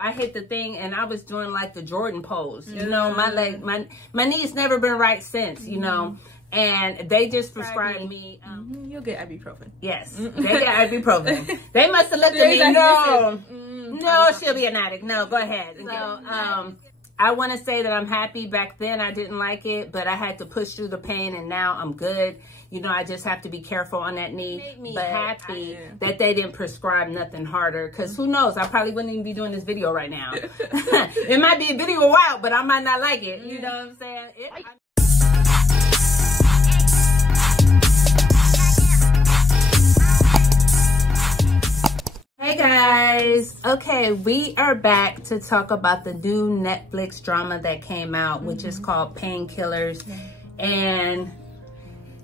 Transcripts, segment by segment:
I hit the thing and I was doing like the Jordan pose. You know, my leg, my knee's never been right since, you know. And they just prescribed me. You'll get ibuprofen. Yes, they get ibuprofen. They must have looked at me. No, she'll be an addict. No, go ahead. So, I want to say that I'm happy. Back then, I didn't like it, but I had to push through the pain, and now I'm good. You know, I just have to be careful on that knee. But happy that they didn't prescribe nothing harder, because who knows? I probably wouldn't even be doing this video right now. It might be a video a while, but I might not like it. You know what I'm saying? Hey guys, okay, we are back to talk about the new Netflix drama that came out, which is called Painkillers, and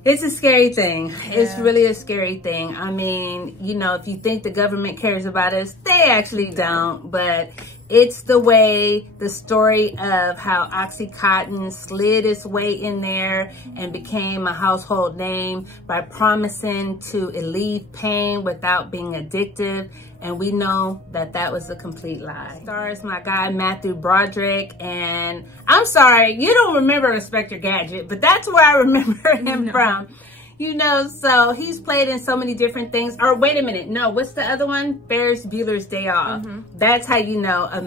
it's a scary thing. It's really a scary thing. I mean, you know, if you think the government cares about us, they actually don't, but it's the story of how Oxytocin slid its way in there and became a household name by promising to alleviate pain without being addictive. And we know that that was a complete lie. Stars my guy, Broderick. And I'm sorry, you don't remember Inspector Gadget, but that's where I remember him from. You know, so he's played in so many different things. Or wait a minute, no, what's the other one? Ferris Bueller's Day Off. That's how you know of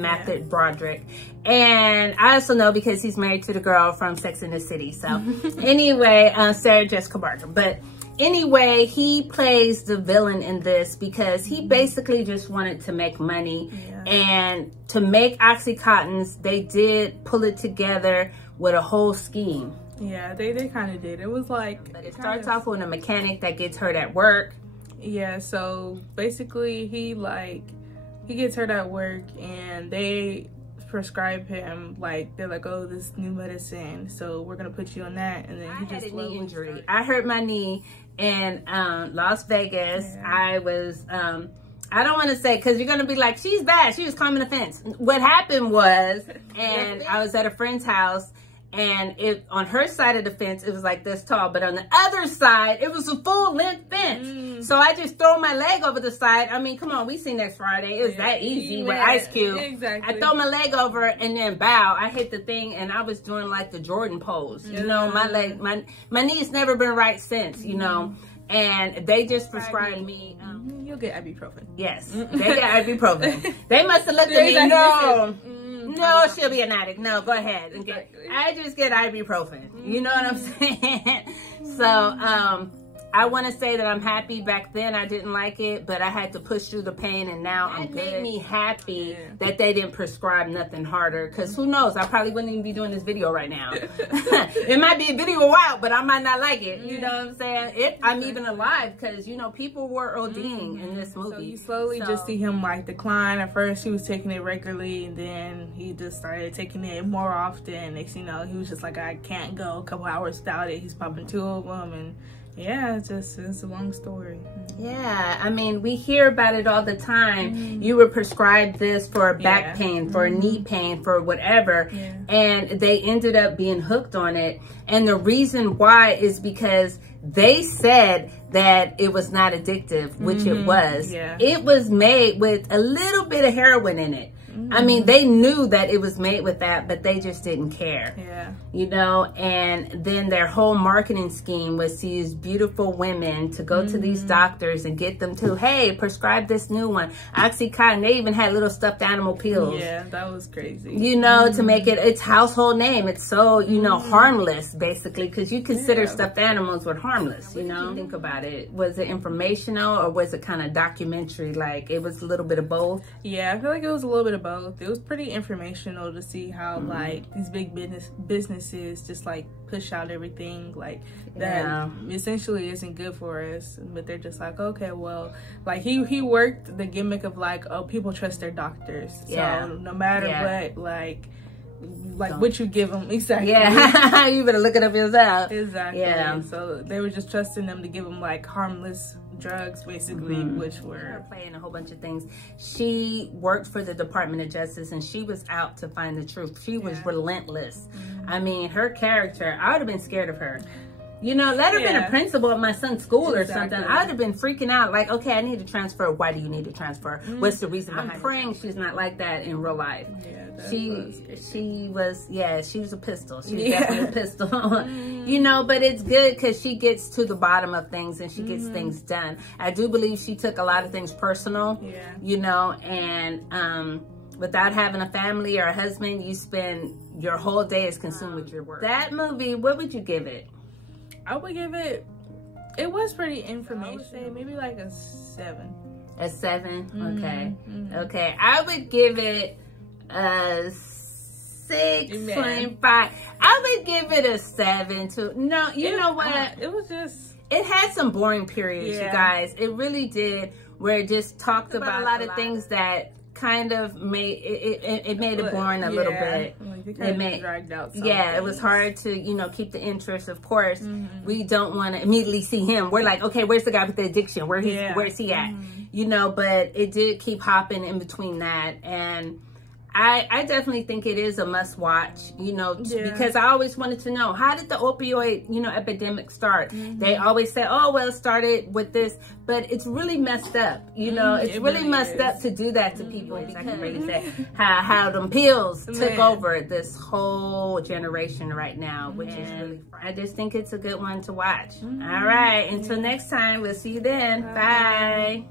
Broderick. And I also know because he's married to the girl from Sex and the City. So anyway, Sarah Jessica Parker. But anyway, he plays the villain in this because he basically just wanted to make money. And to make Oxycontins, they did pull it together with a whole scheme. Yeah, they kind of did. It was like... But it starts off with a mechanic that gets hurt at work. Yeah, so basically he gets hurt at work and they prescribe him, like, they're like, oh, this new medicine, so we're going to put you on that. And then he just... I had a knee injury. I hurt my knee in Las Vegas. I was... I don't want to say, because you're going to be like, she's bad. She was climbing the fence. What happened was, and I was at a friend's house, and on her side of the fence, it was like this tall. But on the other side, it was a full-length fence. So I just throw my leg over the side. I mean, come on, we see next Friday. It was that easy with Ice Cube. Exactly. I throw my leg over and then bow. I hit the thing, and I was doing like the Jordan pose. You know, my knee's never been right since, you know. And they just prescribed me. You'll get ibuprofen. Yes, they get ibuprofen. They must have looked at me. No, she'll be an addict. No, go ahead. I just get ibuprofen. You know what I'm saying? So, I want to say that I'm happy. Back then, I didn't like it, but I had to push through the pain, and now I'm good. It made me happy that they didn't prescribe nothing harder, because who knows? I probably wouldn't even be doing this video right now. It might be a video a while, but I might not like it. You know what I'm saying? If I'm even alive, because, you know, people were ODing in this movie. So you slowly just see him, like, decline. At first, he was taking it regularly, and then he just started taking it more often. Next thing you know, he was just like, I can't go a couple hours without it. He's popping 2 of them, and yeah, it's a long story. Yeah, I mean, we hear about it all the time. You were prescribed this for back pain, for knee pain, for whatever. And they ended up being hooked on it. And the reason why is because they said that it was not addictive, which it was. It was made with a little bit of heroin in it. I mean, they knew that it was made with that, but they just didn't care. You know, and then their whole marketing scheme was to use beautiful women to go to these doctors and get them to, hey, prescribe this new one. Oxycontin, they even had little stuffed animal pills. Yeah, that was crazy. You know, to make it its household name. It's so, you know, harmless, basically, because you consider stuffed animals were harmless, you know? Think about it. Was it informational or was it kind of documentary? Like, it was a little bit of both? Yeah, I feel like it was a little bit of both. It was pretty informational to see how like these big businesses just like push out everything like that essentially isn't good for us, but they're just like, okay, well, like he worked the gimmick of like, oh, people trust their doctors, so no matter what, like what you give them, you better look it up yourself. So they were just trusting them to give them like harmless drugs, basically, which were playing a whole bunch of things. She worked for the Department of Justice, and she was out to find the truth. She was relentless. I mean, her character, I would have been scared of her. You know, let her been a principal at my son's school or something. I would have been freaking out. Like, okay, I need to transfer. Why do you need to transfer? What's the reason behind it? I'm praying she's not like that in real life. Yeah, she was a pistol. She was definitely a pistol. You know, but it's good because she gets to the bottom of things and she gets things done. I do believe she took a lot of things personal. Yeah. You know, and without having a family or a husband, you spend your whole day is consumed with your work. That movie, what would you give it? I would give it was pretty informational. I would say maybe like a 7. A 7? Okay. Okay. I would give it a 6.5. I would give it a 7 too. No, you know what? It was just... It had some boring periods, you guys. It really did, where it just talked about a lot of things that kind of made it made it boring a little bit. Like it made dragged out. It was hard to, you know, keep the interest. Of course, we don't want to immediately see him. We're like, okay, where's the guy with the addiction? Where's he at? You know, but it did keep hopping in between that, and I definitely think it is a must watch, you know, because I always wanted to know, how did the opioid, you know, epidemic start? They always say, oh, well, it started with this, but it's really messed up, you know, it's really messed up to do that to people. Because I can really say how them pills took over this whole generation right now, which is really, I just think it's a good one to watch. All right, until next time, we'll see you then. Bye.